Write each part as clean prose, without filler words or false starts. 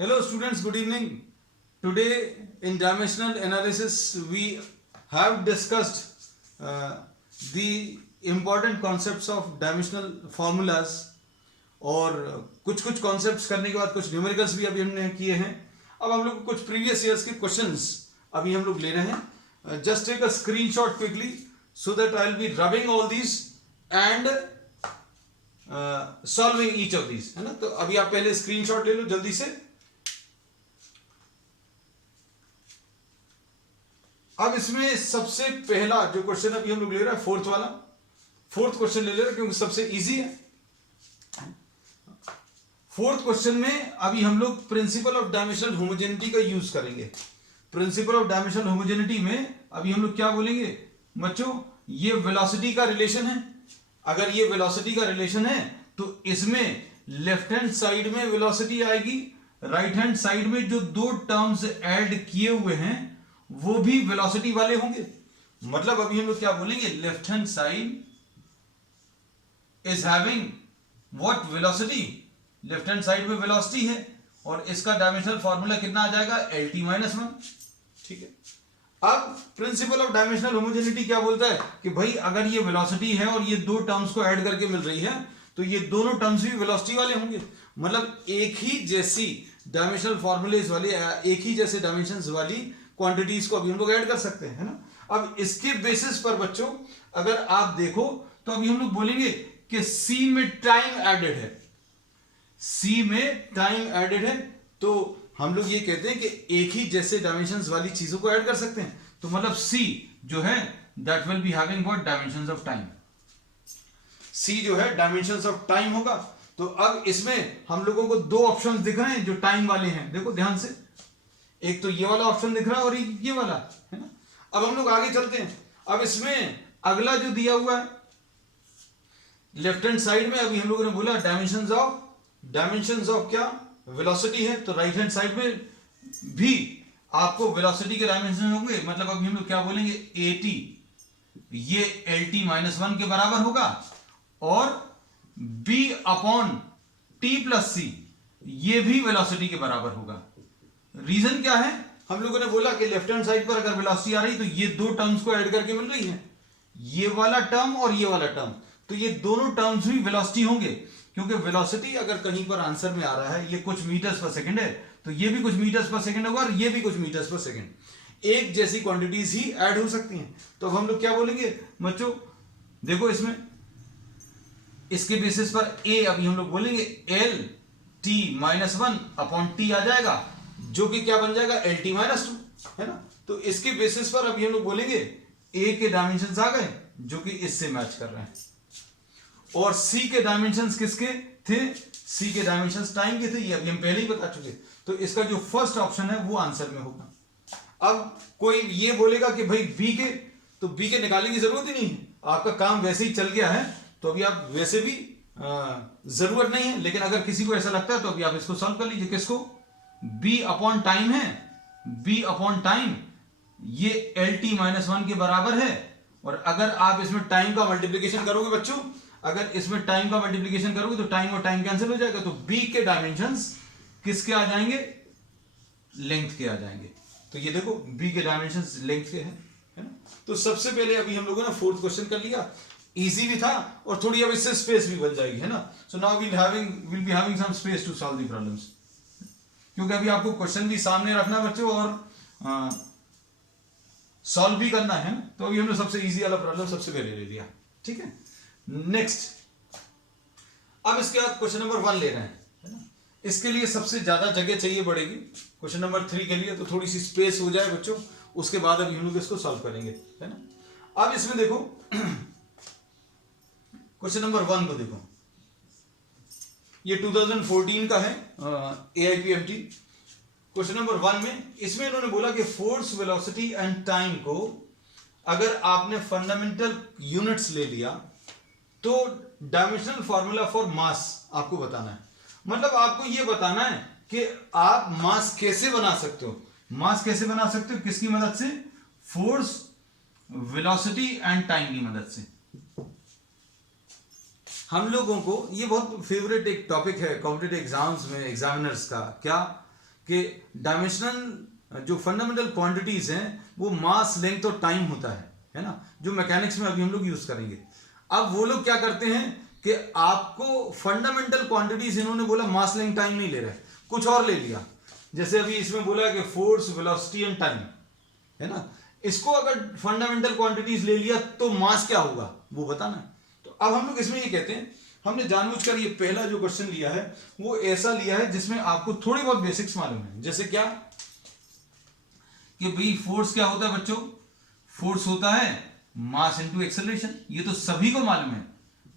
Hello students, good evening. Today in dimensional analysis we have discussed the important concepts of dimensional formulas और कुछ कुछ concepts करने के बाद कुछ न्यूमेरिकल्स भी अभी हमने किए हैं. अब हम लोग कुछ प्रीवियस ईयर्स के क्वेश्चंस अभी हम लोग ले रहे हैं. Just take a screenshot quickly so that I will be rubbing all these and solving each of these, है ना. तो अभी आप पहले स्क्रीनशॉट ले लो जल्दी से. अब इसमें सबसे पहला जो क्वेश्चन अभी हम लोग ले रहे हैं फोर्थ क्वेश्चन ले रहे हैं क्योंकि सबसे इजी है. फोर्थ क्वेश्चन में अभी हम लोग प्रिंसिपल ऑफ डायमेंशनल होमोजेनिटी का यूज करेंगे. प्रिंसिपल ऑफ डायमेंशनल होमोजेनिटी में अभी हम लोग क्या बोलेंगे बच्चों, ये वेलोसिटी का रिलेशन है. अगर ये वेलोसिटी का रिलेशन है तो इसमें लेफ्ट हैंड साइड में वेलोसिटी आएगी, राइट हैंड साइड में जो दो टर्म्स ऐड किए हुए हैं वो भी वेलोसिटी वाले होंगे. मतलब अभी हम लोग क्या बोलेंगे, left hand side is having what, velocity. Left hand side में वेलोसिटी है और इसका डायमेंशनल फॉर्मूला कितना आ जाएगा, LT-1. ठीक है. अब प्रिंसिपल ऑफ डायमेंशनल होमोजेनिटी क्या बोलता है कि भाई अगर ये वेलोसिटी है और ये दो टर्म्स को ऐड करके मिल रही है तो ये दोनों टर्म्स भी वेलोसिटी वाले होंगे. मतलब एक ही जैसी डायमेंशनल फॉर्मूलेज वाली, एक ही जैसे डायमेंशंस वाली क्वांटिटीज को अभी हम लोग ऐड कर सकते हैं, है ना. अब इसके बेसिस पर बच्चों अगर आप देखो तो अभी हम लोग बोलेंगे कि C में टाइम एडेड है, C में टाइम एडेड है तो हम लोग ये कहते हैं कि एक ही जैसे डायमेंशंस वाली चीजों को ऐड कर सकते हैं. तो मतलब C जो है that will be having what, dimensions of time. C जो है डायमेंशंस ऑफ टाइम होगा. तो अब इसमें हम लोगों को दो ऑप्शंस दिख रहे हैं जो टाइम वाले हैं. देखो ध्यान से, एक तो ये वाला ऑप्शन दिख रहा है और ये वाला, है ना. अब हम लोग आगे चलते हैं. अब इसमें अगला जो दिया हुआ है लेफ्ट हैंड साइड में, अभी हम लोगों ने बोला डायमेंशंस ऑफ क्या, वेलोसिटी है. तो राइट हैंड साइड में भी आपको वेलोसिटी के डायमेंशन होंगे. मतलब अभी हम लोग क्या बोलेंगे, AT ये LT-1 के बराबर होगा और B upon T plus C ये भी वेलोसिटी के बराबर होगा. रीजन क्या है, हम लोगों ने बोला कि लेफ्ट हैंड साइड पर अगर वेलोसिटी आ रही तो ये दो टर्म्स को ऐड करके मिल रही है, ये वाला टर्म और ये वाला टर्म. तो ये दोनों टर्म्स भी वेलोसिटी होंगे क्योंकि वेलोसिटी अगर कहीं पर आंसर में आ रहा है ये कुछ मीटर्स पर सेकंड है तो ये भी कुछ मीटर्स पर सेकंड होगा और ये भी कुछ मीटर्स पर सेकंड. एक जैसी क्वांटिटीज ही ऐड हो सकती हैं. तो अब हम लोग क्या बोलेंगे बच्चों, देखो इसमें इसके बेसिस पर A अभी हम लोग बोलेंगे LT-1 अपॉन T आ जाएगा जो कि क्या बन जाएगा, LT-2, है ना. तो इसके बेसिस पर अभी हम लोग बोलेंगे A के डायमेंशंस आ गए जो कि इससे मैच कर रहे हैं और C के डायमेंशंस किसके थे, C के डायमेंशंस टाइम के थे. ये अभी हम पहले ही बता चुके. तो इसका जो फर्स्ट ऑप्शन है वो आंसर में होगा. अब कोई ये बोलेगा कि भाई B के, तो B के निकालने की जरूरत ही नहीं है, आपका काम वैसे ही चल गया है तो अभी आप वैसे भी जरूरत नहीं है. लेकिन अगर किसी को ऐसा लगता है तो अभी आप इसको सॉल्व कर लीजिए. किसको, B अपॉन टाइम है, B अपॉन टाइम ये LT-1 के बराबर है. और अगर आप इसमें टाइम का मल्टीप्लीकेशन करोगे बच्चों, अगर इसमें टाइम का मल्टीप्लीकेशन करोगे तो टाइम और टाइम कैंसिल हो जाएगा. तो B के डायमेंशंस किसके आ जाएंगे, लेंथ के आ जाएंगे. तो ये देखो B के डायमेंशंस लेंथ के हैं, है ना. तो सबसे पहले अभी हम लोगों ने फोर्थ क्वेश्चन कर लिया. इजी भी था और थोड़ी अब इससे स्पेस भी बन जाएगी, है ना. So now will be having some space to solve the problems. क्योंकि अभी आपको क्वेश्चन भी सामने रखना बच्चों और सॉल्व भी करना है. तो अभी हमने सबसे इजी वाला प्रॉब्लम सबसे पहले ले लिया. ठीक है. नेक्स्ट, अब इसके बाद क्वेश्चन नंबर 1 ले रहे हैं, है ना. इसके लिए सबसे ज्यादा जगह चाहिए पड़ेगी क्वेश्चन नंबर 3 के लिए. तो थोड़ी सी स्पेस हो जाए बच्चों, उसके बाद अभी हम लोग इसको सॉल्व करेंगे, है ना. अब इसमें देखो क्वेश्चन नंबर 1 को देखो, ये 2014 का है AIPMT. क्वेश्चन नंबर 1 में इसमें इन्होंने बोला कि फोर्स, वेलोसिटी एंड टाइम को अगर आपने फंडामेंटल यूनिट्स ले लिया तो डायमेंशनल फॉर्मूला फॉर मास आपको बताना है. मतलब आपको यह बताना है कि आप मास कैसे बना सकते हो. मास कैसे बना सकते हो, किसकी मदद से, फोर्स, वेलोसिटी एंड टाइम की मदद से. हम लोगों को ये बहुत फेवरेट एक टॉपिक है कॉम्पिटिटिव एग्जाम्स में एग्जामिनर्स का, क्या कि डायमेंशनल जो फंडामेंटल क्वांटिटीज हैं वो मास, लेंथ और टाइम होता है ना, जो मैकेनिक्स में अभी हम लोग यूज करेंगे। अब वो लोग क्या करते हैं कि आपको फंडामेंटल क्वांटिटीज, इन्होंने बोला मास, लेंथ, टाइम नहीं ले रहे, कुछ और ले लिया। जैसे अभी इसमें बोला कि फोर्स, वेलोसिटी एंड टाइम, है ना। इसको अगर फंडामेंटल क्वांटिटीज ले लिया तो मास क्या होगा वो बताना। तो अब हम लोग इसमें ये कहते हैं, हमने जानबूझकर ये पहला जो क्वेश्चन लिया है वो ऐसा लिया है जिसमें आपको थोड़ी बहुत बेसिक्स मालूम है। जैसे क्या कि भाई फोर्स क्या होता है बच्चों, फोर्स होता है मास इनटू एक्सेलरेशन, ये तो सभी को मालूम है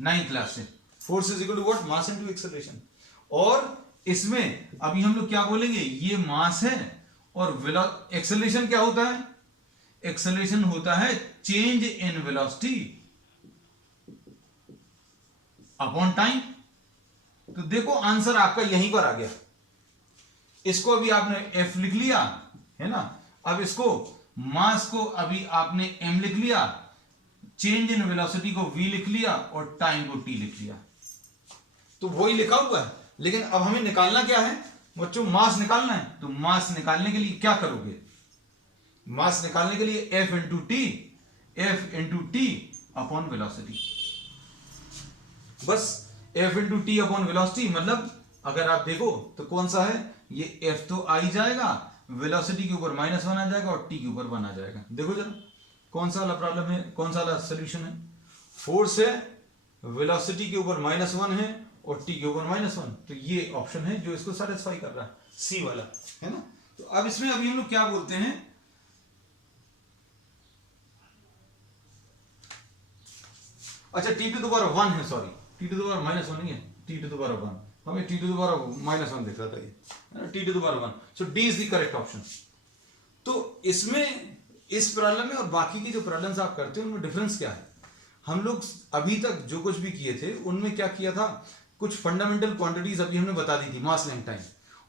9th क्लास से। Force is equal to what, mass into acceleration. और इसमें अभी हम लोग क्या बोलेंगे, ये मास है और एक्सेलरेशन क्या होता है, एक्सेलरेशन होता है change in velocity upon time. तो देखो आंसर आपका यहीं पर आ गया। इसको अभी आपने एफ लिख लिया, है ना। अब इसको मास को अभी आपने एम लिख लिया, चेंज इन वेलोसिटी को वी लिख लिया और टाइम को टी लिख लिया। तो वही लिखा हुआ है, लेकिन अब हमें निकालना क्या है बच्चों, मास निकालना है। तो मास निकालने के लिए क्या करोगे, मास निकालने के लिए F into T upon velocity. बस F into T upon velocity, मतलब अगर आप देखो तो कौन सा है, ये एफ तो आ ही जाएगा, वेलोसिटी के ऊपर -1 आ जाएगा और टी के ऊपर 1 आ जाएगा। देखो जरा कौन सा वाला प्रॉब्लम है, कौन सा वाला सोल्यूशन है। फोर्स है, वेलोसिटी के ऊपर -1 है और टी के ऊपर -1, तो ये ऑप्शन है जो इसको सेटिस्फाई कर रहा है, सी वाला, है ना। तो अब इसमें अभी हम लोग क्या बोलते हैं, अच्छा टी टू द पावर 1 है, sorry T to the power -1 नहीं है, टी टू द पावर 1, हमें टी टू द पावर -1 दिख रहा था ये, T to the power 1, so D is the correct option. तो इसमें इस प्रॉब्लम में और बाकी की जो प्रॉब्लम्स आप करते हो उनमें डिफरेंस क्या है। हम लोग अभी तक जो कुछ भी किए थे उनमें क्या किया था, कुछ फंडामेंटल क्वांटिटीज अभी हमने बता दी थी, मास, लेंथ, टाइम,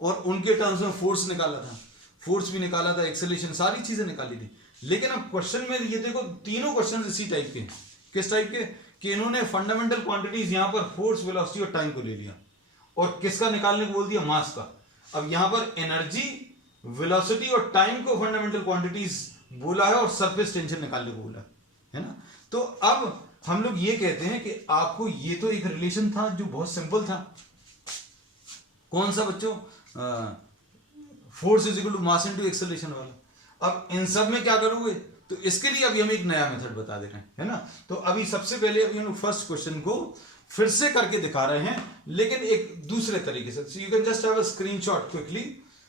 और उनके टर्म्स में फोर्स निकाला था, फोर्स भी निकाला था, एक्सेलरेशन, सारी चीजें निकाली थी। लेकिन अब क्वेश्चन में ये देखो तीनों क्वेश्चन इसी टाइप के, किस टाइप के, कि इन्होंने फंडामेंटल क्वांटिटीज यहां पर फोर्स, वेलोसिटी और टाइम को ले लिया और किसका निकालने को बोल दिया, मास का। अब यहां पर एनर्जी, वेलोसिटी और टाइम को फंडामेंटल क्वांटिटीज बोला है और सरफेस टेंशन निकालने को बोला है ना। तो अब हम लोग ये कहते हैं कि आपको ये तो एक रिलेशन था जो बहुत सिंपल था, कौन सा बच्चों, force is equal to mass into acceleration वाला। अब इन सब में क्या करोगे, तो इसके लिए अभी हम एक नया मेथड बता दे रहे हैं, है ना। तो अभी सबसे पहले अभी हम लोग फर्स्ट क्वेश्चन को फिर से करके दिखा रहे हैं, लेकिन एक दूसरे तरीके से। So you can just have a screenshot quickly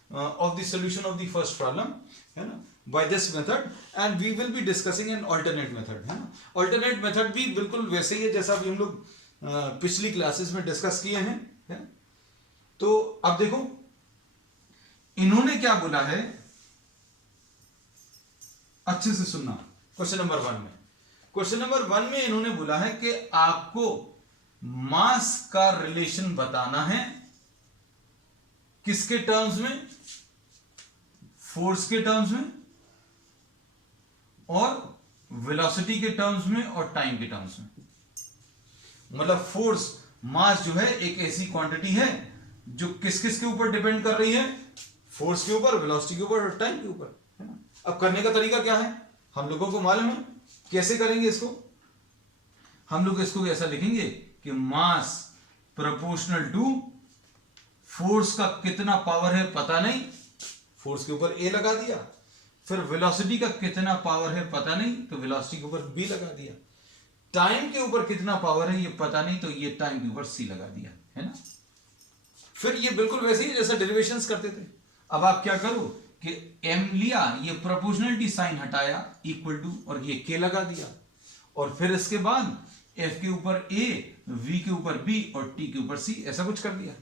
of the solution of the first problem, है ना, by this method, and we will be discussing an alternate method, है ना। alternate method भी बिल्कुल वैसे ही है जैसा अभी हम लोग पिछली क्लासेस में डिस्कस किए हैं, है ना। तो अब देखो इन्होंने क्या बोला है, अच्छे से सुनना। क्वेश्चन नंबर 1 में, क्वेश्चन नंबर 1 में इन्होंने बोला है कि आपको मास का रिलेशन बताना है, किसके टर्म्स में, फोर्स के टर्म्स में और वेलोसिटी के टर्म्स में और टाइम के टर्म्स में। मतलब फोर्स, मास जो है एक ऐसी क्वांटिटी है जो किस किस के ऊपर डिपेंड कर रही है, फोर्स के ऊपर, वेलोसिटी के ऊपर और टाइम के ऊपर, है ना। अब करने का तरीका क्या है, हम लोगों को मालूम है कैसे करेंगे इसको। हम लोग इसको ऐसा लिखेंगे कि मास प्रोपोर्शनल टू फोर्स का कितना पावर है पता नहीं, फोर्स के ऊपर ए लगा दिया, फिर वेलोसिटी का कितना पावर है पता नहीं, तो वेलोसिटी के ऊपर बी लगा दिया, टाइम के ऊपर कितना पावर है ये पता नहीं, तो ये टाइम के ऊपर सी लगा दिया, है ना। फिर ये बिल्कुल वैसे ही जैसा डेरिवेशंस करते थे। अब आप क्या करो कि एम लिया, ये प्रोपोर्शनलिटी साइन हटाया, इक्वल टू, और ये के लगा दिया, और फिर इसके बाद एफ के ऊपर ए, वी के ऊपर बी और टी के ऊपर सी, ऐसा कुछ कर दिया।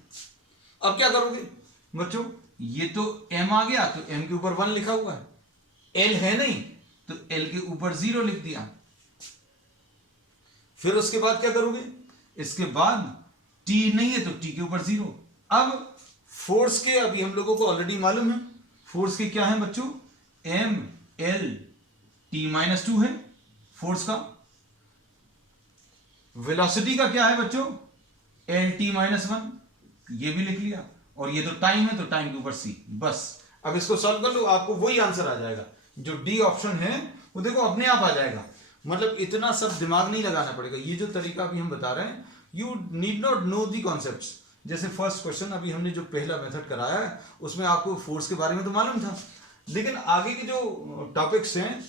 अब क्या करोगे बच्चों, ये तो m आ गया तो m के ऊपर 1 लिखा हुआ है, l है नहीं तो l के ऊपर 0 लिख दिया। फिर उसके बाद क्या करोगे, इसके बाद t नहीं है तो t के ऊपर 0। अब फोर्स के अभी हम लोगों को ऑलरेडी मालूम है, फोर्स के क्या है बच्चों, m l t - 2 है फोर्स का। वेलोसिटी का क्या है बच्चों, l t - 1, ये भी लिख लिया। और ये तो टाइम है, तो टाइम के ऊपर c। बस अब इसको सॉल्व कर लो, आपको वही आंसर आ जाएगा। जो डी ऑप्शन है वो देखो अपने आप आ जाएगा, मतलब इतना सब दिमाग नहीं लगाना पड़ेगा। ये जो तरीका अभी हम बता रहे हैं, you need not know the concepts. जैसे फर्स्ट क्वेश्चन अभी हमने जो पहला मेथड कराया है उसमें आपको फोर्स के बारे में तो मालूम था, लेकिन आगे के जो टॉपिक्स हैं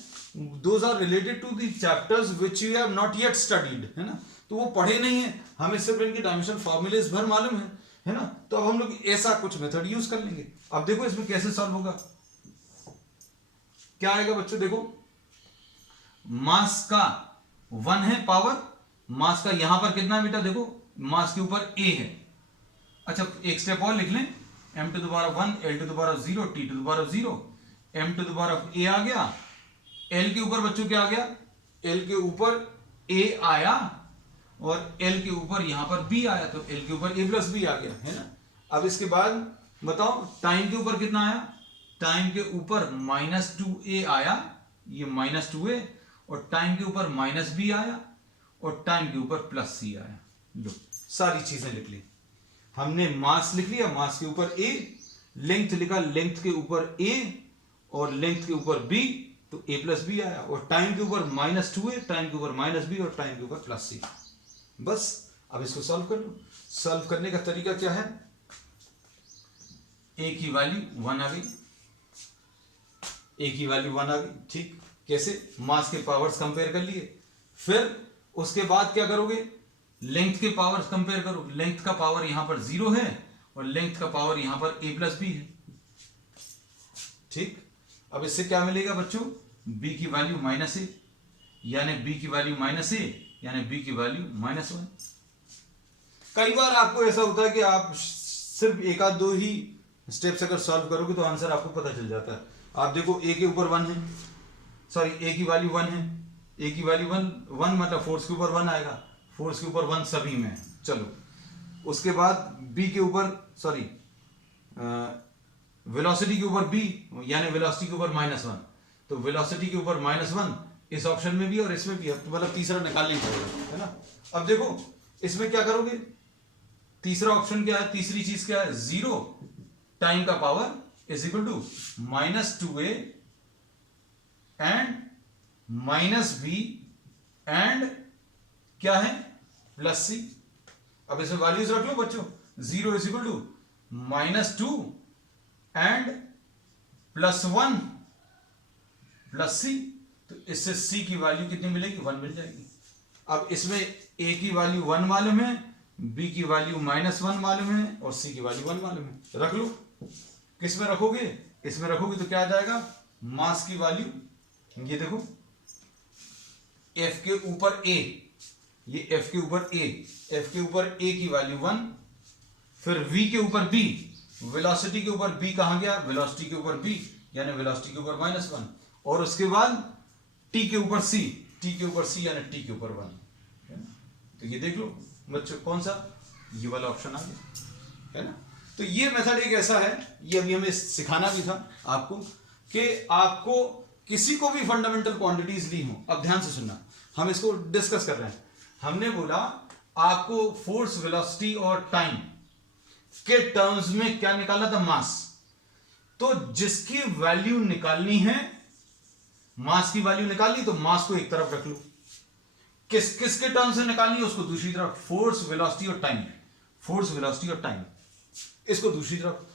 those are related to the chapters which you have not yet studied, है ना, तो वो पढ़े नहीं है, हमें सिर्फ इनके डायमेंशन फॉर्मूलेज भर मालूम है ना। तो अब हम लोग ऐसा कुछ मेथड यूज कर लेंगे। अब देखो इसमें कैसे सॉल्व होगा, क्या आएगा बच्चों, देखो मास का 1 है पावर, मास का यहां पर कितना है बेटा, देखो मास के ऊपर a है। अच्छा एक स्टेप और लिख लें, m to the power 1 l to the power 0 t to the power 0, m to the power a आ गया, l के ऊपर बच्चों क्या आ गया, l के ऊपर a आया और l के ऊपर यहां पर b आया, तो l के ऊपर a प्लस b आ गया, है ना। अब इसके बाद बताओ टाइम के ऊपर कितना आया, टाइम के ऊपर -2a आया, ये -2a, और टाइम के ऊपर -b आया, और टाइम के ऊपर +c आया। लो सारी चीजें लिख ली हमने, मास लिख लिया, मास के ऊपर a, लेंथ लिखा, लेंथ के ऊपर a और लेंथ के ऊपर b, तो a प्लस b आया, और टाइम के ऊपर -2a, टाइम के ऊपर -b और टाइम के ऊपर +c। बस अब इसको सॉल्व कर लो। सॉल्व करने का तरीका क्या है, a की वैल्यू 1 आ गई, a की वैल्यू 1 आ गई, ठीक। कैसे, मास के पावर्स कंपेयर कर लिए, फिर उसके बाद क्या करोगे, लेंथ के पावर्स कंपेयर करो, लेंथ का पावर यहां पर 0 है और लेंथ का पावर यहां पर a प्लस b है, ठीक। अब इससे क्या मिलेगा बच्चों, b की वैल्यू -a, यानी b की वैल्यू -a, यानी b की वैल्यू -1। कई बार आपको ऐसा होता है कि आप सिर्फ एक आध दो ही स्टेप्स अगर सॉल्व करोगे तो आंसर आपको पता चल जाता है। आप देखो a के ऊपर 1 है, सॉरी a की वैल्यू 1 है, a की वैल्यू 1 मतलब फोर्स के ऊपर 1 आएगा, फोर्स के ऊपर 1 सभी में है। चलो उसके बाद b के ऊपर, सॉरी वेलोसिटी के ऊपर b, यानी वेलोसिटी के ऊपर -1, तो वेलोसिटी के ऊपर -1 इस ऑप्शन में भी और इसमें भी, मतलब तीसरा निकालना ही पड़ेगा, है ना। अब देखो इसमें क्या करोगे, तीसरा ऑप्शन क्या है, तीसरी चीज क्या है, 0 टाइम का power is equal to -2a and -b and क्या है +c। अब इसमें वैल्यूज रख लो बच्चों, 0 is equal to -2 and +1 +c, तो इससे c की वैल्यू कितनी मिलेगी, 1 मिल जाएगी। अब इसमें a की वैल्यू 1 मालूम है, b की वैल्यू -1 मालूम है और c की वैल्यू 1 मालूम है, रख लो। किस में रखोगे, इसमें रखोगे तो क्या आ जाएगा, मास की वैल्यू, ये देखो f के ऊपर a, ये f के ऊपर a, f के ऊपर a की वैल्यू 1, फिर v के ऊपर b, वेलोसिटी के ऊपर b कहां गया, वेलोसिटी के ऊपर b यानी वेलोसिटी के ऊपर -1, और उसके बाद t के ऊपर c, t के ऊपर c यानी t के ऊपर 1, तो ये देख लो बच्चों कौन सा, ये वाला ऑप्शन आ गया, है ना। तो ये मेथड एक ऐसा है, ये अभी हमें सिखाना भी था आपको, कि आपको किसी को भी फंडामेंटल क्वांटिटीज ली हो, अब ध्यान से सुनना, हम इसको डिस्कस कर रहे हैं। हमने बोला आपको फोर्स, वेलोसिटी और टाइम के टर्म्स में क्या निकालना था, मास। तो जिसकी वैल्यू निकालनी है, मास की वैल्यू निकालनी, तो मास को एक तरफ रख लो, किसके टर्म्स में निकालनी है उसको दूसरी तरफ, फोर्स, वेलोसिटी और टाइम, फोर्स, वेलोसिटी और टाइम, इसको दूसरी तरफ।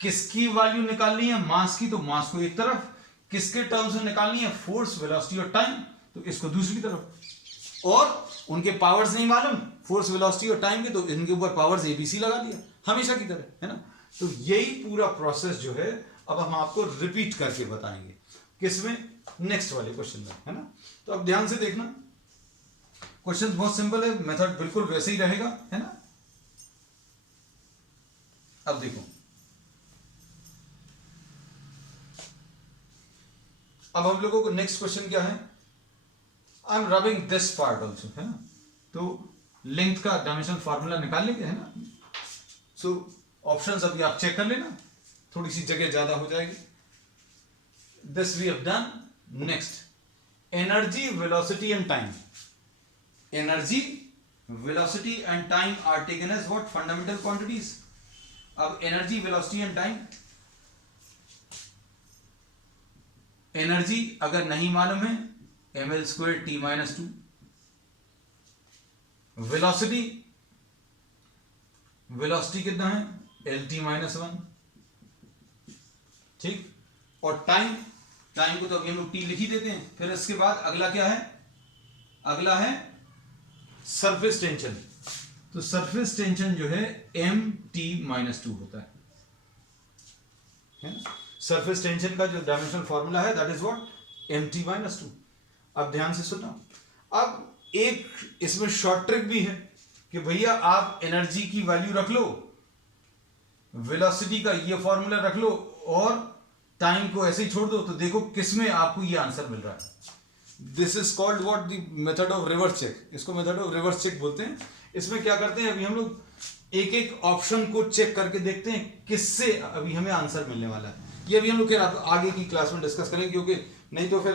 किसकी वैल्यू निकालनी है, मास की, तो मास को एक तरफ, किसके टर्म्स में निकालनी है, फोर्स, वेलोसिटी और टाइम, तो इसको दूसरी तरफ। और उनके पावर्स नहीं मालूम, फोर्स, वेलोसिटी और टाइम के, तो इनके ऊपर पावर्स ABC लगा दिया हमेशा की तरह, है ना। तो यही पूरा प्रोसेस जो है अब हम आपको रिपीट करके बताएंगे, किसमें, नेक्स्ट वाले क्वेश्चन में, है ना। तो अब ध्यान से देखना, क्वेश्चन बहुत सिंपल है, मेथड बिल्कुल वैसे ही रहेगा, है ना। अब देखो, अब हम लोगों को नेक्स्ट क्वेश्चन क्या है, आई am rubbing this part also, है ना। तो लेंथ का डायमेंशन फार्मूला निकाल लेंगे, है ना। सो ऑप्शंस अभी आप चेक कर लेना, थोड़ी सी जगह ज्यादा हो जाएगी। This we have done. Next, energy, velocity and time. Energy, velocity and time are taken as what, fundamental quantities. अब energy, velocity and time, energy अगर नहीं मालूम है ml² t-2, वेलोसिटी, वेलोसिटी कितना है lt-1, ठीक, और टाइम, टाइम को तो अभी हम लोग t लिख ही देते हैं। फिर इसके बाद अगला क्या है, अगला है सरफेस टेंशन। तो सरफेस टेंशन जो है mt-2 होता है ना। सरफेस टेंशन का जो डायमेंशनल फॉर्मूला है दैट इज व्हाट mt-2। अब ध्यान से सुनो, अब एक इसमें शॉर्ट ट्रिक भी है कि भैया आप एनर्जी की वैल्यू रख लो, वेलोसिटी का ये फॉर्मूला रख लो और टाइम को ऐसे ही छोड़ दो, तो देखो किसमें आपको ये आंसर मिल रहा है। This is called what the method of reverse check, इसको मेथड ऑफ रिवर्स चेक बोलते हैं। इसमें क्या करते हैं, अभी हम लोग एक एक ऑप्शन को चेक करके देखते हैं किससे अभी हमें आंसर मिलने वाला है। ये अभी हम लोग आगे की क्लास में डिस्कस करेंगे, क्योंकि नहीं तो फिर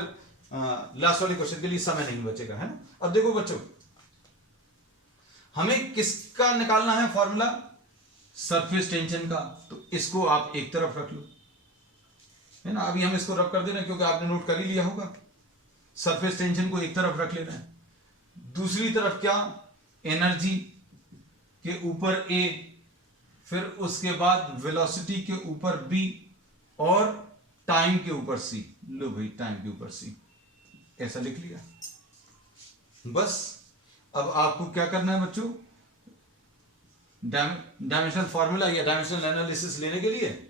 लास्ट वाले क्वेश्चन के लिए समय नहीं बचेगा, है ना। अब देखो बच्चों, हमें किसका निकालना है फॉर्मूला, सरफेस टेंशन का, तो इसको आप एक तरफ रख लो, है ना। अभी हम इसको रब कर दे रहे हैं क्योंकि आपने नोट कर ही लिया होगा। सरफेस टेंशन को एक तरफ रख लेना है, दूसरी तरफ क्या, एनर्जी के ऊपर ए, फिर उसके बाद वेलोसिटी के ऊपर बी और टाइम के ऊपर सी। लो भाई, टाइम के ऊपर सी, ऐसा लिख लिया बस। अब आपको क्या करना है बच्चों, डायमेंशनल फॉर्मूला या डायमेंशनल एनालिसिस लेने के लिए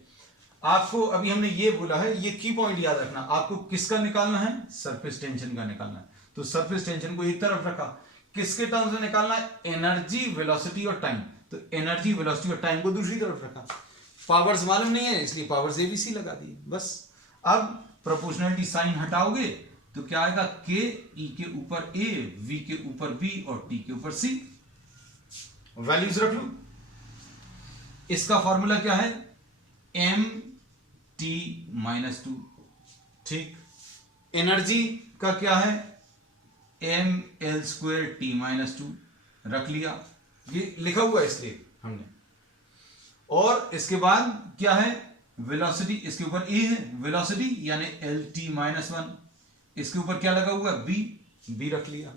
आपको, अभी हमने ये बोला है, ये की पॉइंट याद रखना, आपको किसका निकालना है, सरफेस टेंशन का निकालना है। तो सरफेस टेंशन को एक तरफ रखा, किसके टर्म्स में निकालना है, एनर्जी, वेलोसिटी और टाइम। तो एनर्जी, वेलोसिटी और टाइम को दूसरी तरफ रखा। पावर्स मालूम नहीं है इसलिए पावर्स एबीसी लगा दी बस। अब प्रोपोर्शनलिटी साइन हटाओगे तो क्या आएगा, के ई के ऊपर ए, वी के ऊपर बी और टी के ऊपर सी। वैल्यूज रख लो। इसका फॉर्मूला क्या है, mt-2, ठीक। एनर्जी का क्या है, ml² t-2 रख लिया, ये लिखा हुआ है इसलिए हमने। और इसके बाद क्या है, वेलोसिटी, इसके ऊपर ए है, वेलोसिटी यानी lt-1, इसके ऊपर क्या लगा हुआ है, b रख लिया।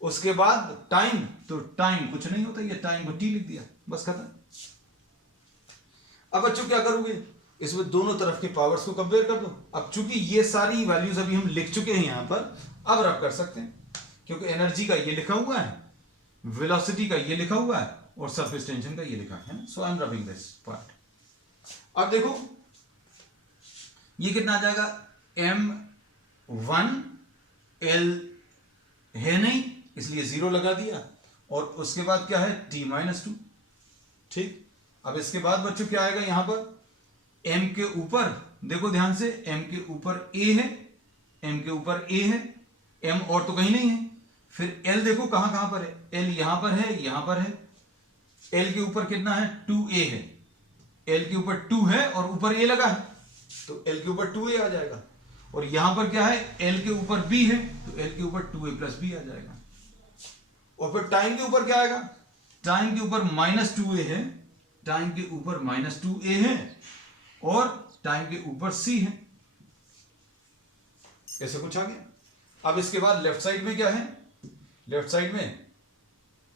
उसके बाद टाइम, तो टाइम कुछ नहीं होता, ये टाइम को t लिख दिया, बस खत्म। अब बच्चों क्या करोगे, इसमें दोनों तरफ के पावर्स को कंपेयर कर दो। अब चूंकि ये सारी वैल्यूज अभी हम लिख चुके हैं यहां पर, अब रब कर सकते हैं, क्योंकि एनर्जी का ये लिखा हुआ है, वेलोसिटी का ये लिखा हुआ है और सरफेस टेंशन का ये लिखा है ना। So I am rubbing this part. अब देखो ये कितना आ जाएगा, m1l है नहीं इसलिए 0 लगा दिया, और उसके बाद क्या है, t-2, ठीक। अब इसके बाद बच्चों क्या आएगा, यहां पर m के ऊपर देखो ध्यान से, m के ऊपर a है, m के ऊपर a है, m और तो कहीं नहीं है। फिर l देखो कहां कहां पर है, l यहां पर है, यहां पर है। l के ऊपर कितना है, 2a है, l के ऊपर 2 है और ऊपर a लगा है, तो l के ऊपर 2a आ जाएगा। और यहां पर क्या है, l के ऊपर b है, तो l के ऊपर 2a + b आ जाएगा। और फिर टाइम के ऊपर क्या आएगा, टाइम के ऊपर -2a है, टाइम के ऊपर -2a है और टाइम के ऊपर c है, ऐसे कुछ आ गया। अब इसके बाद लेफ्ट साइड में क्या है, लेफ्ट साइड में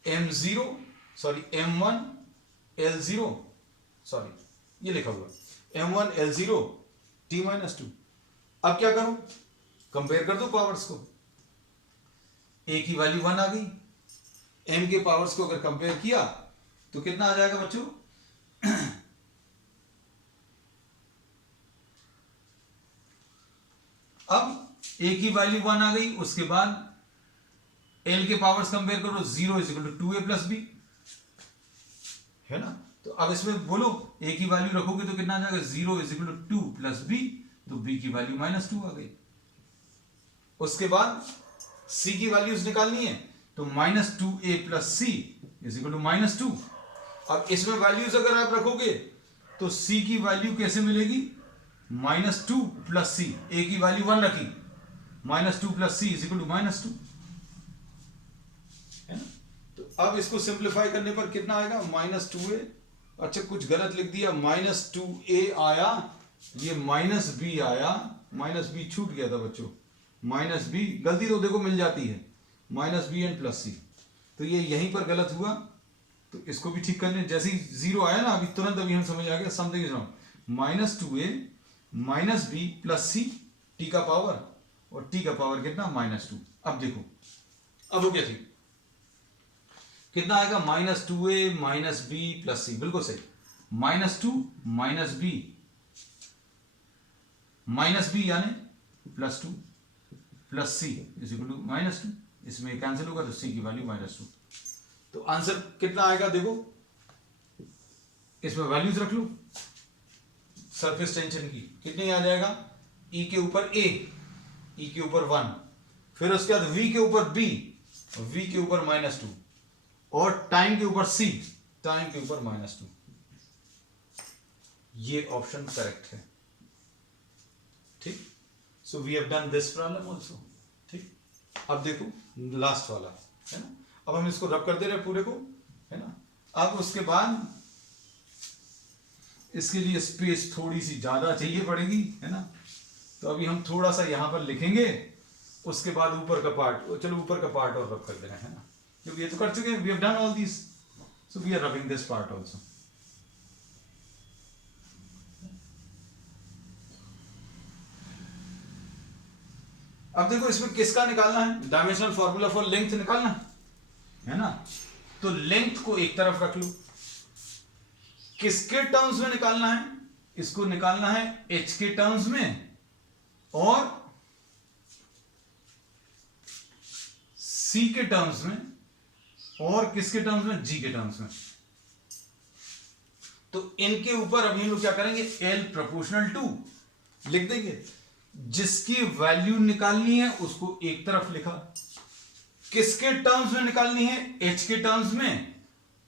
m1l0 सॉरी ये लिखा हुआ m1l0 t-2। अब क्या करो, कंपेयर कर दो पावर्स को, a की वैल्यू 1 आ गई, m के पावर्स को अगर कंपेयर किया तो कितना आ जाएगा बच्चों, अब a की वैल्यू 1 आ गई, उसके बाद l के पावर्स कंपेयर करो, 0 = 2a + b है ना। तो अब इसमें बोलो a की वैल्यू रखोगे तो कितना आ जाएगा, 0 = 2 + b, तो b की वैल्यू -2 आ गई। उसके बाद c की वैल्यूज निकालनी है, तो -2a + c = -2। अब इसमें वैल्यूज अगर आप रखोगे तो c की वैल्यू कैसे मिलेगी, -2 + c, a की वैल्यू 1 रखी, -2 + c = -2 है ना। तो अब इसको सिंप्लीफाई करने पर कितना आएगा, -2a अच्छा कुछ गलत लिख दिया, -2a आया, ये -b आया, -b छूट गया था बच्चों, -b गलती तो देखो मिल जाती है, -b एंड +c, तो ये यहीं पर गलत हुआ, तो इसको भी ठीक कर लें। जैसे ही 0 आया ना अभी तुरंत अभी हम समझ आ गया something is wrong. -2a -b +c t का पावर, और t का पावर कितना, -2। अब देखो अब हो गया ठीक, कितना आएगा, -2a -b +c, बिल्कुल सही, -2 -b -b यानी +2 +c इज इक्वल टू -2, इसमें कैंसिल होगा तो c की वैल्यू -2। तो आंसर कितना आएगा देखो, इसमें वैल्यूज रख लो सरफेस टेंशन की, कितनी आ जाएगा, E के ऊपर A, E के ऊपर 1, फिर उसके बाद V के ऊपर B, V के ऊपर -2, और टाइम के ऊपर C, टाइम के ऊपर -2। ये ऑप्शन करेक्ट है, ठीक। So we have done this problem also, ठीक। अब देखो लास्ट वाला है ना, अब हम इसको रब कर दे रहे पूरे को, है ना। अब उसके बाद इसके लिए स्पेस थोड़ी सी ज्यादा चाहिए पड़ेगी, है ना, तो अभी हम थोड़ा सा यहां पर लिखेंगे, उसके बाद ऊपर का पार्ट, चलो ऊपर का पार्ट और रब कर देना है ना, क्योंकि ये तो कर चुके हैं, we have done all this, so we are rubbing this part also. अब देखो इसमें किसका निकालना है, डायमेंशनल फॉर्मूला फॉर लेंथ निकालना है ना, तो लेंथ को एक तरफ रख लो, किसके टर्म्स में निकालना है, इसको निकालना है h के टर्म्स में, और c के टर्म्स में, और किसके टर्म्स में, g के टर्म्स में। तो इनके ऊपर अभी हम लोग क्या करेंगे, L प्रोपोर्शनल टू लिख देंगे, जिसकी वैल्यू निकालनी है उसको एक तरफ लिखा, किसके टर्म्स में निकालनी है, h के टर्म्स में,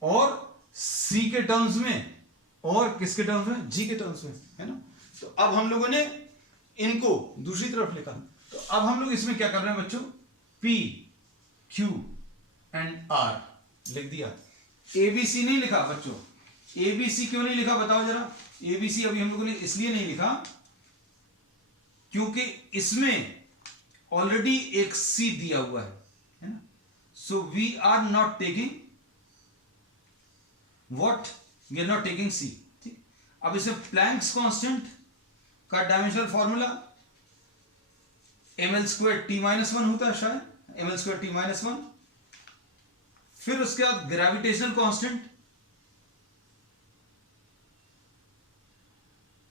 और c के टर्म्स में, और किसके टर्म्स में, g के टर्म्स में, है ना। तो अब हम लोगों ने इनको दूसरी तरफ लिखा, तो अब हम लोग इसमें क्या कर रहे हैं बच्चों, p q एंड r लिख दिया, abc नहीं लिखा बच्चों, abc क्यों नहीं लिखा बताओ जरा, abc अभी हम लोगों ने इसलिए नहीं लिखा क्योंकि इसमें ऑलरेडी एक c दिया हुआ है ना, so we are not taking what, we are not taking c, ठीक। अब इसे प्लैंक्स कांस्टेंट का डायमेंशनल फॉर्मूला ml² t-1 होता है शायद, ml² t-1, फिर उसके बाद ग्रेविटेशनल कांस्टेंट,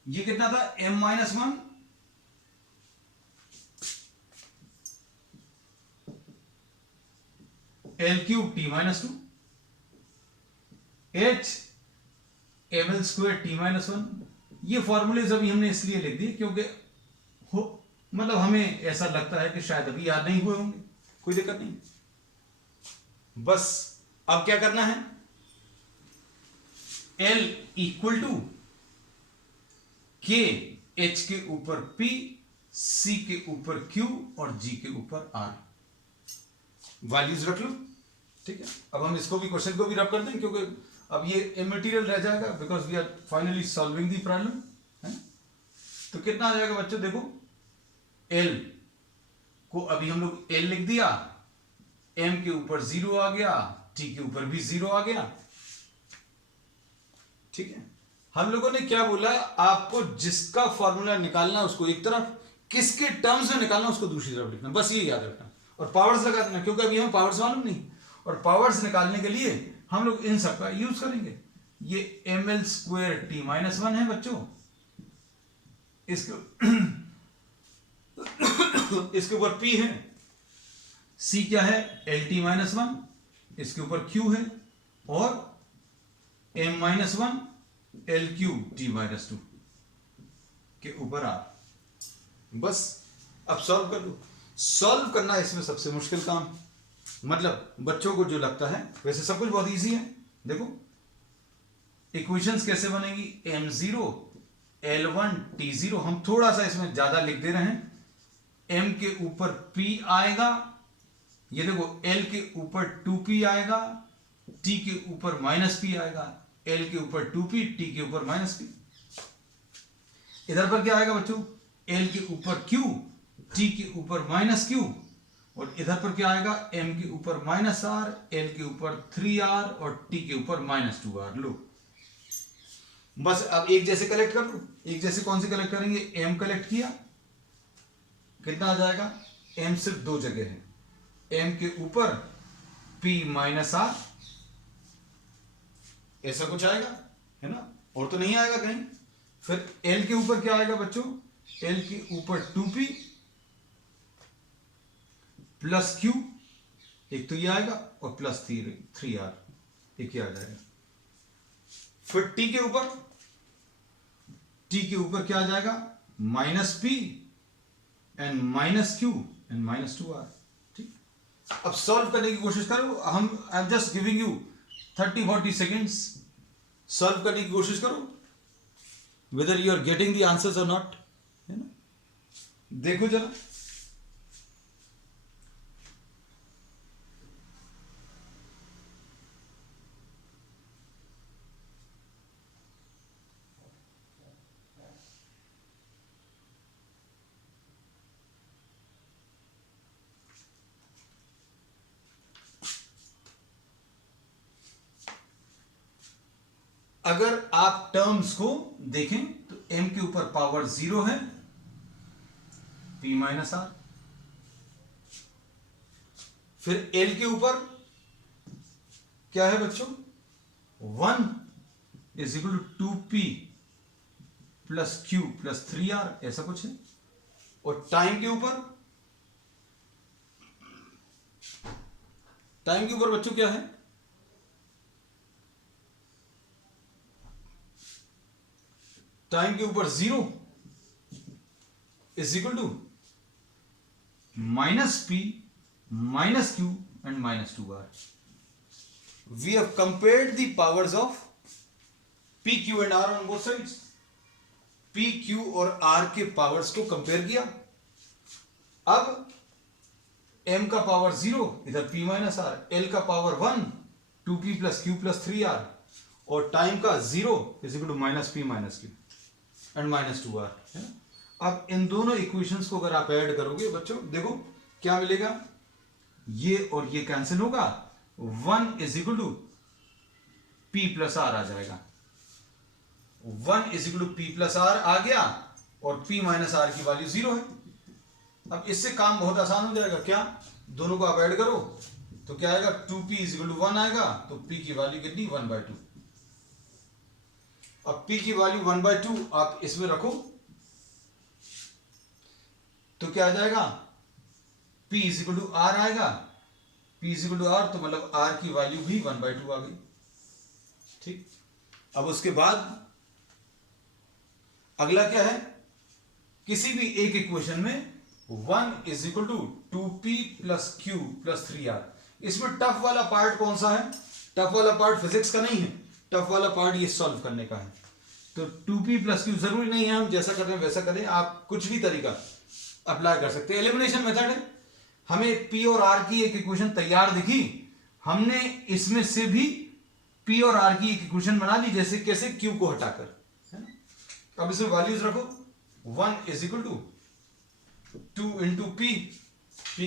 ये कितना था, m-1, L³ t-2, h ml² t-1। ये फॉर्मूलेज अभी हमने इसलिए लिख दिए क्योंकि मतलब हमें ऐसा लगता है कि शायद अभी याद नहीं हुए होंगे, कोई दिक्कत नहीं। बस अब क्या करना है, L equal to K, H के ऊपर P, C के ऊपर Q और G के ऊपर R, वैल्यूज रख लो, ठीक है। अब हम इसको भी, क्वेश्चन को भी रब कर दें, क्योंकि अब ये इमटेरियल रह जाएगा, because we are finally solving the problem, है। तो कितना आ जाएगा बच्चों, देखो L को अभी हम लोग L लिख दिया, M के ऊपर 0 आ गया, T के ऊपर भी 0 आ गया, ठीक है। हम लोगों ने क्या बोला, आपको जिसका फॉर्मूला निकालना उसको एक तरफ, किसके टर्म्स में निकालना उसको दूसरी तरफ लिखना, बस ये याद रखना, और पावर्स लगा देना, क्योंकि अभी हमें पावर्स मालूम नहीं, और पावर्स निकालने के लिए हम लोग इन सब का यूज करेंगे। ये ml² t-1 है बच्चों, इसके इसके ऊपर p है, c क्या है, lt-1, इसके ऊपर q है, और m-1 L³ t-2 के ऊपर r। बस अब सॉल्व कर लो, सॉल्व करना इसमें सबसे मुश्किल काम, मतलब बच्चों को जो लगता है, वैसे सब कुछ बहुत इजी है। देखो इक्वेशंस कैसे बनेगी, m0 L1 t0, हम थोड़ा सा इसमें ज्यादा लिख दे रहे हैं, m के ऊपर p आएगा, ये देखो L के ऊपर 2p आएगा, t के ऊपर -p आएगा, एल के ऊपर 2p, टी के ऊपर माइनस p। इधर पर क्या आएगा बच्चों, एल के ऊपर q, टी के ऊपर माइनस q, और इधर पर क्या आएगा, m के ऊपर माइनस r, एल के ऊपर 3r और t के ऊपर माइनस 2r। लो बस अब एक जैसे कलेक्ट कर लो। एक जैसे कौन से कलेक्ट करेंगे, m कलेक्ट किया, कितना आ जाएगा, m सिर्फ दो जगह है, m के ऊपर p माइनस r, ऐसा कुछ आएगा है ना, और तो नहीं आएगा कहीं। फिर l के ऊपर क्या आएगा बच्चों, l के ऊपर 2p प्लस q, एक तो ये आएगा, और प्लस 3r, एक ये आ जाएगा। फिर t के ऊपर क्या आ जाएगा, minus p and minus q and minus 2r। ठीक, अब सॉल्व करने की कोशिश करो। I am just giving you 30-40 seconds, solve करने की कोशिश करो, whether you are getting the answers और नॉट, है ना। देखो जरा, अगर आप टर्म्स को देखें तो m के ऊपर पावर 0 है, p माइनस r। फिर l के ऊपर क्या है बच्चों, 1 is equal to 2p plus q plus 3r, ऐसा कुछ है। और टाइम के ऊपर बच्चों क्या है, टाइम के ऊपर 0 is equal to minus p minus q and minus 2r। We have compared the powers of p, q and r on both sides. p, q और r के पावर्स को कंपेयर किया। अब m का पावर 0, इधर p minus r, l का power 1, 2p plus q plus 3r, और time का 0 is equal to minus p minus q and minus 2r, है ना। अब इन दोनों इक्वेशंस को अगर आप ऐड करोगे बच्चों, देखो क्या मिलेगा, ये और ये कैंसिल होगा, 1 is equal to p plus r आ जाएगा। 1 is equal to p plus r आ गया, और p माइनस r की वैल्यू 0 है। अब इससे काम बहुत आसान हो जाएगा, क्या, दोनों को आप ऐड करो तो क्या आएगा, 2p इज इक्वल टू 1 आएगा, तो p की वैल्यू कितनी, 1/2। अब p की वैल्यू 1/2 आप इसमें रखो तो क्या आ जाएगा, p is equal to r आएगा, p is equal to r, तो मतलब r की वैल्यू भी 1/2 आ गई। ठीक, अब उसके बाद अगला क्या है, किसी भी एक इक्वेशन में 1 is equal to 2p plus q plus 3r। इसमें टफ वाला पार्ट कौन सा है, टफ वाला पार्ट फिजिक्स का नहीं है, टफ वाला पार्ट ये सॉल्व करने का है। तो 2p प्लस q, जरूरी नहीं है हम जैसा कर रहे हैं वैसा करें, आप कुछ भी तरीका अप्लाई कर सकते हैं। एलिमिनेशन मेथड है। हमें p और r की एक इक्वेशन तैयार दिखी, हमने इसमें से भी p और r की एक इक्वेशन बना ली, जैसे कैसे, q को हटाकर, है ना। अब इसमें वैल्यूज रखो, 1 is equal to 2 into p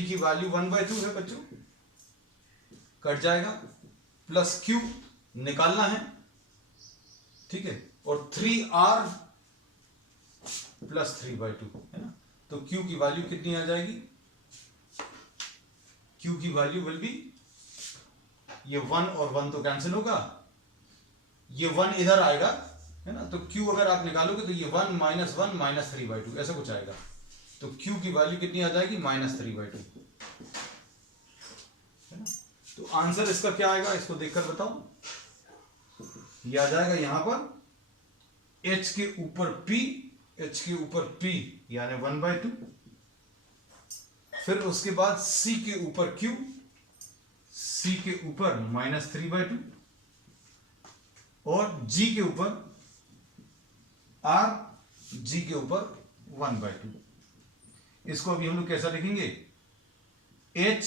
की वैल्यू 1/2 है बच्चों, कट जाएगा, प्लस q निकालना है, ठीक है, और 3r प्लस 3/2, है ना। तो q की वैल्यू कितनी आ जाएगी, q की वैल्यू विल बी, ये 1 और 1 तो कैंसिल होगा, ये 1 इधर आएगा, है ना। तो q अगर आप निकालोगे तो ये 1 माइनस 1 माइनस 3/2 ऐसा कुछ आएगा। तो q की वैल्यू कितनी आ जाएगी, माइनस 3/2, है ना। तो आंसर इसका क्या आएगा, इसको देखकर बताओ। ये आ जाएगा यहां पर h के ऊपर p यानी 1/2, फिर उसके बाद c के ऊपर q, c के ऊपर माइनस 3/2, और g के ऊपर r, g के ऊपर 1/2। इसको अभी हम लोग कैसा लिखेंगे, h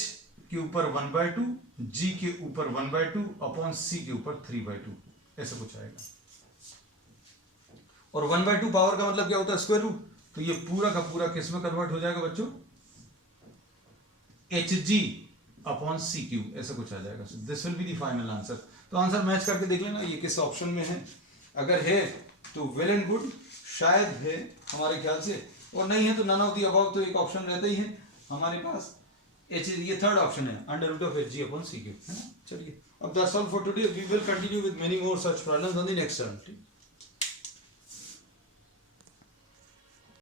के ऊपर 1/2, g के ऊपर 1/2 अपॉन c के ऊपर 3/2, ऐसा कुछ आएगा। और 1/2 पावर का मतलब क्या होता है, स्क्वायर रूट। तो ये पूरा का पूरा किस में कन्वर्ट हो जाएगा बच्चों, Hg/CQ, ऐसा कुछ आ जाएगा। This will be the final answer. तो आंसर मैच करके देख लेना ये किस ऑप्शन में है। अगर है तो वेल एंड गुड, शायद है हमारे ख्याल से, और नहीं है तो नन ऑफ द अबव, तो एक ऑप्शन रहता ही है हमारे पास। ये थर्ड ऑप्शन है, √Hg/CQ, है ना। चलिए, अब that's all for today. We will continue with many more such problems on the next term.